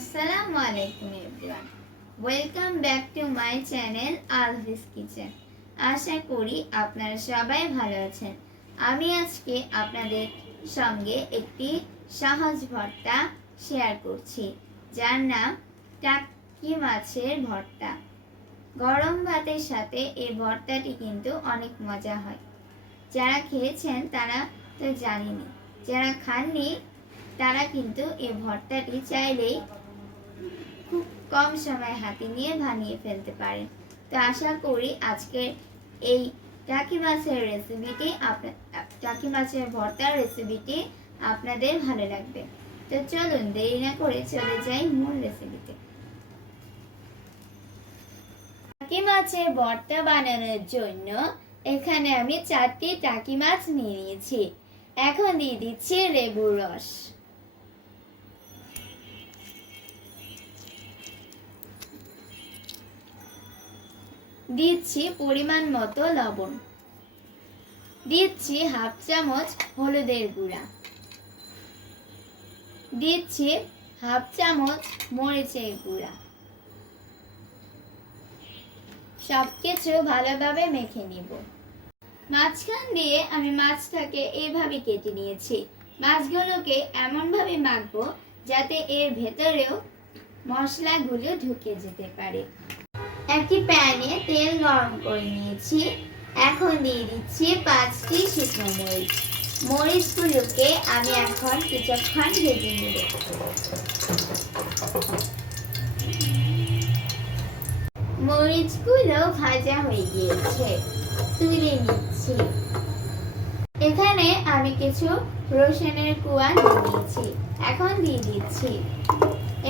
আসসালামু আলাইকুম everyone, welcome back to my channel Alvi's kitchen. আশা করি আপনারা সবাই ভালো আছেন। আমি আজকে আপনাদের সঙ্গে একটি সহজ ভর্তা শেয়ার করছি, যার নাম টাকি মাছের ভর্তা। গরম ভাতের সাথে এই ভর্তাটি কিন্তু অনেক মজা হয়। যারা খেয়েছেন তারা তো জানেনই, যারা খাননি তারা কিন্তু এই ভর্তাটি চাইলেই খুব কম সময় হাতে নিয়ে বানিয়ে ফেলতে পারেন। তো আশা করি আজকের এই টাকি মাছের ভর্তার রেসিপিটি আপনাদের ভালো লাগবে। তো চলুন দেরি না করে চলে যাই মূল রেসিপিতে। টাকি মাছের ভর্তা বানানোর জন্য এখানে আমি 4টি টাকি মাছ নিয়ে নিয়েছি। এখন দিয়ে দিচ্ছি লেবুর রস, দিচ্ছি পরিমাণ মতো লবণ, দিচ্ছি হাফ চামচ হলুদের গুঁড়া, দিচ্ছি হাফ চামচ মরিচের গুঁড়া। সবকিছু ভালোভাবে মেখে নিব। মাঝখান দিয়ে আমি মাছটাকে এইভাবে কেটে নিয়েছি। মাছগুলোকে এমনভাবে মাখবো যাতে এর ভেতরেও মশলাগুলো ঢুকে যেতে পারে। একটি প্যানে তেল গরম করে নিয়েছি। এখন দিয়ে দিচ্ছি 5টি শুকনো মরিচ। মরিচগুলোকে আমি এখন কিছুক্ষণ ভেজে নেব। মরিচগুলো ভাজা হয়ে গিয়েছে, তুলে নিচ্ছি। এখানে আমি কিছু রসুনের কোয়া নিয়েছি, এখন দিয়ে দিচ্ছি।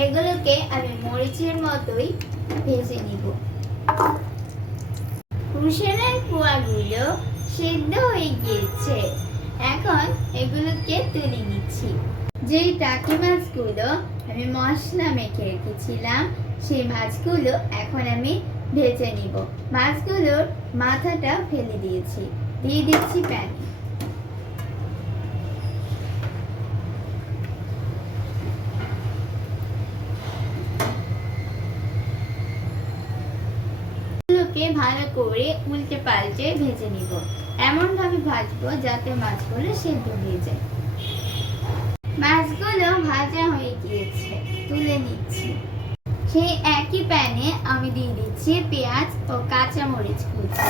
এগুলোকে আমি মরিচের মতোই ভেজে নিব। রসুনের কোয়াগুলো সিদ্ধ হয়ে গিয়েছে, এখন এগুলোকে তুলে নিচ্ছি। যেই টাকি মাছগুলো আমি মশলা মেখে রেখেছিলাম সেই মাছগুলো এখন আমি ভেজে নিব। মাছগুলোর মাথাটা ফেলে দিয়েছি, দিয়ে দিচ্ছি প্যানে। ভালো করে উল্টে পাল্টে ভেজে নিব। এমন ভাবে ভাজবো যাতে মাছগুলো সেদ্ধ হয়ে যায়। মাছগুলো ভাজা হয়ে গিয়েছে, তুলে নিচ্ছি। সেই একই প্যানে আমি দিয়ে দিচ্ছি পেঁয়াজ ও কাঁচা মরিচ কুচি।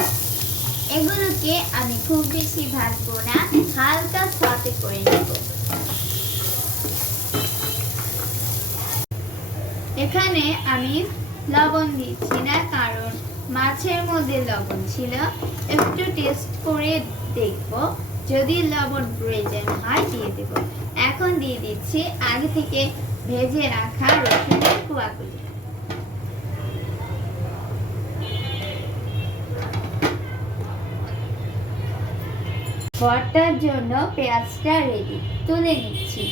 এগুলোকে আমি খুব বেশি ভাজবো না, হালকা সতে করে নেব। এখানে আমি লবণ দিচ্ছি না, কারণ মাছের মধ্যে লবণ ছিল। একটু টেস্ট করে দেখব, যদি লবণ প্রয়োজন হয় দিয়ে দেব। এখন দিয়ে দিচ্ছি আগে থেকে ভেজে রাখা রসুনের কোয়াগুলো। ভর্তার জন্য পেঁয়াজটা রেডি, তুলে নিচ্ছি।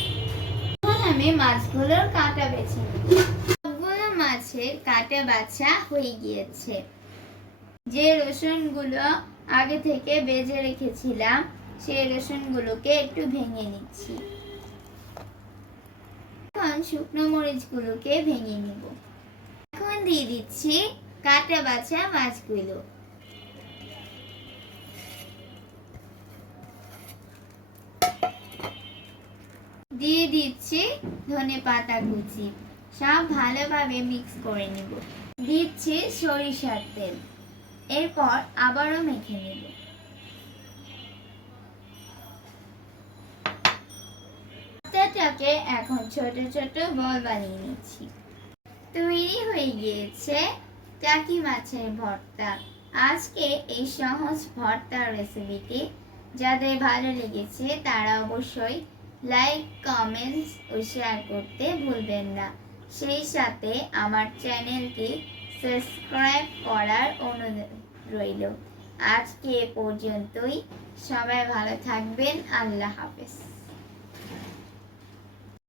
এখন আমি মাছগুলোর কাঁটা বেছে নিব। সবগুলো মাছের কাঁটা বাছা হয়ে গিয়েছে। যে রসুনগুলো আগে থেকে ভেজে রেখেছিলাম সেই রসুনগুলোকে একটু ভেঙে নিচ্ছি। এখন শুকনো মরিচগুলোকে ভেঙে নিব। এখন দিয়ে দিচ্ছি কাঁটা বাছা মাছগুলো, দিয়ে দিচ্ছি ধনেপাতা কুচি। সব ভালোভাবে মিক্স করে নিব। দিচ্ছি সরিষার তেল, এরপর আবারও মেখে নেব। ভর্তাটাকে এখন ছোট ছোট বল বানিয়ে নিচ্ছি। তৈরি হয়ে গিয়েছে টাকি মাছের ভর্তা। আজকে এই সহজ ভর্তার রেসিপিটি যাদের ভালো লেগেছে তারা অবশ্যই লাইক, কমেন্টস ও শেয়ার করতে ভুলবেন না। সেই সাথে আমার চ্যানেলটি সাবস্ক্রাইব করার অনুরোধ রইল। আজকে এ পর্যন্তই। সবাই ভালো থাকবেন। আল্লাহ হাফেজ।